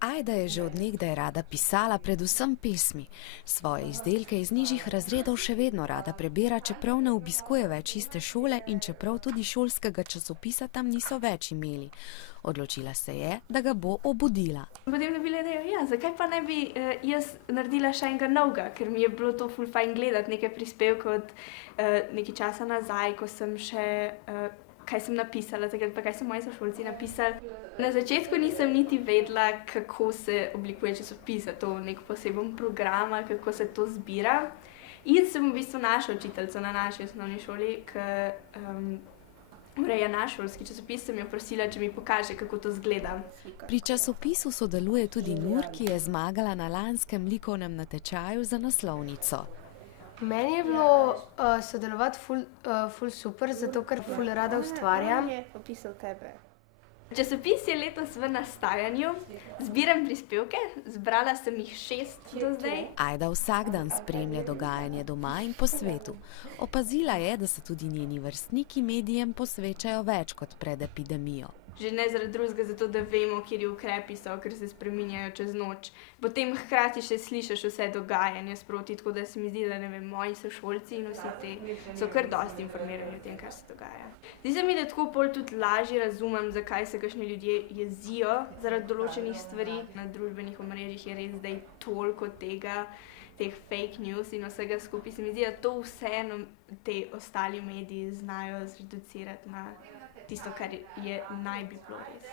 Ajda je že od nekdaj rada pisala, predvsem pesmi. Svoje izdelke iz nižjih razredov še vedno rada prebira, čeprav ne obiskuje več iste šole in čeprav tudi šolskega časopisa tam niso več imeli. Odločila se je, da ga bo obudila. Potem je bila ideja, ja, zakaj pa ne bi jaz naredila še enega novega, ker mi je bilo to ful fajn gledati nekaj prispevkov od nekaj časa nazaj, ko sem še kaj sem napisala, takrat pa kaj so moji sošolci napisali. Na začetku nisem niti vedela, kako se oblikuje časopis, to nek poseben program, kako se to zbira. In sem v bistvu našla učiteljico na naši osnovni šoli, ki ureja naš šolski časopis, sem jo prosila, če mi pokaže, kako to izgleda. Pri časopisu sodeluje tudi Nur, ki je zmagala na lanskem likovnem natečaju za naslovnico. Meni je bilo sodelovati ful super, zato ker ful rada ustvarjam. Časopis je letos v nastajanju, zbiram prispevke, zbrala sem jih 6 do zdaj. Ajda vsak dan spremlja dogajanje doma in po svetu. Opazila je, da se tudi njeni vrstniki medijem posvečajo več kot pred epidemijo. Že ne zaradi drugega, zato da vemo, kjer ukrepi so, ker se spreminjajo čez noč. Potem hkrati še slišiš vse dogajanje sproti, tako da se mi zdi, da ne vem, moji sošolci in vsi te so kar dosti informirani o tem, kar se dogaja. Zdi se mi, da tako pol tudi lažje razumem, zakaj se kakšni ljudje jezijo zaradi določenih stvari. Na družbenih omrežjih je res zdaj toliko tega, teh fake news in vsega skupaj. Se mi zdi, da to vseeno te ostali mediji znajo zreducirati na tisto, kar je naj bi bilo res.